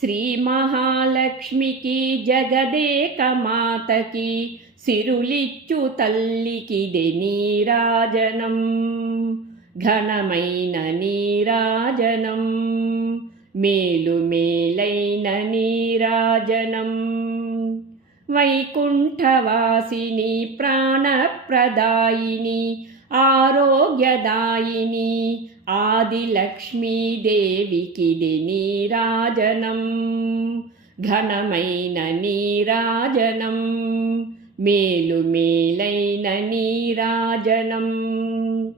శ్రీ మహాలక్ష్మికి జగదేకమాతకి సిరులిచ్చు తల్లికిది నీరాజనం. ఘనమైన నీరాజనం. మేలు మేలైన నీరాజనం. వైకుంఠవాసిని ప్రాణప్రదాయిని ఆరోగ్యదాయిని आदिलक्ष्मीदेवि किदिनीराजनं मेलुमेलैन नीराजनम्।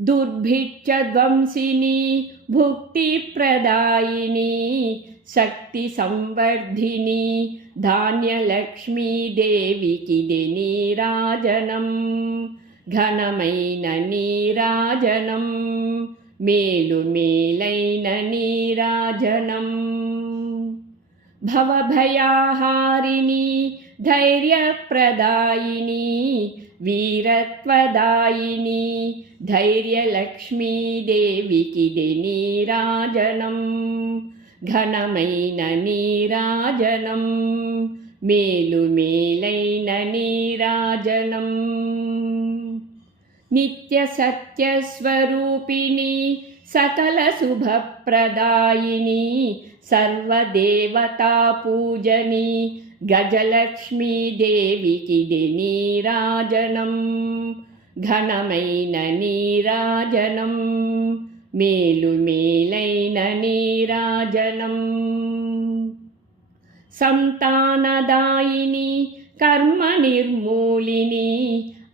दुर्भिक्षध्वंसिनी भुक्तिप्रदायिनी शक्तिसंवर्धिनी धान्यलक्ष्मीदेवि कि घनमैन नीराजनम्। మేలు మేలైన నీరాజనం భవభయాహారిణి ధైర్యప్రదాయిని వీరత్వదాయిని ధైర్యలక్ష్మీదేవికిది నీరాజనం ఘనమైన నీరాజనం మేలు మేలైన నీరాజనం నిత్య సత్యస్వరూపిణి సకల శుభప్రదాయిని సర్వదేవతా నీరాజనం ఘనమైన నీరాజనం మేలు మేలైన నీరాజనం సంతానదాయిని కర్మ నిర్మూలిని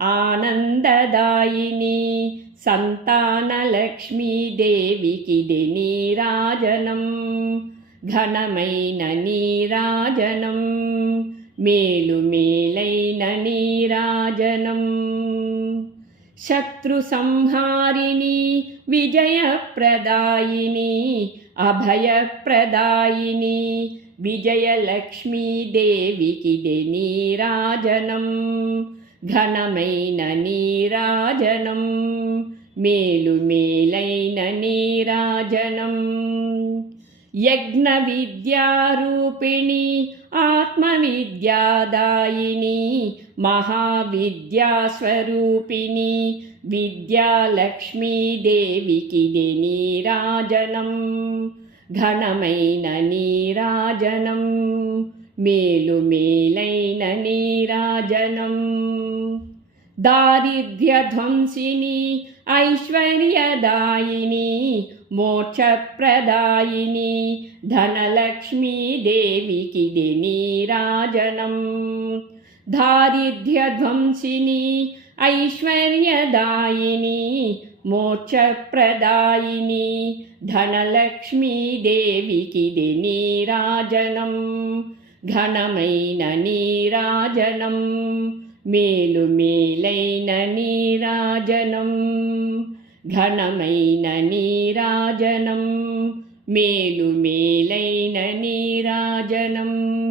ఆనందదాయిని సంతానలక్ష్మీదేవికిది నీరాజనం ఘనమైన నీరాజనం మేలు మేలైన నీరాజనం. శత్రు సంహారిణి విజయప్రదాయిని అభయప్రదాయిని విజయలక్ష్మీదేవికిది నీరాజనం ఘనమైన నీరాజనం మేలు మేలైన నీరాజనం. యజ్ఞ విద్యారూపిణి ఆత్మవిద్యాదాయిని మహావిద్యాస్వరూపిణి విద్యాలక్ష్మీదేవికిది నీరాజనం. ఘనమైన నీరాజనం. మేలు మేలైన నీరాజనం దారిద్ర్య ధ్వంసిని ఐశ్వర్యదాయిని మోక్షప్రదాయిని ధనలక్ష్మీదేవికిది నీరాజనం దారిద్ర్య ధ్వంసిని ఐశ్వర్యదాయిని మోక్షప్రదాయిని ధనలక్ష్మీదేవికిది నీరాజనం ఘనమైన నీరాజనం మేలు మేలైన నీరాజనం. ఘనమైన నీరాజనం మేలు మేలైన నీరాజనం.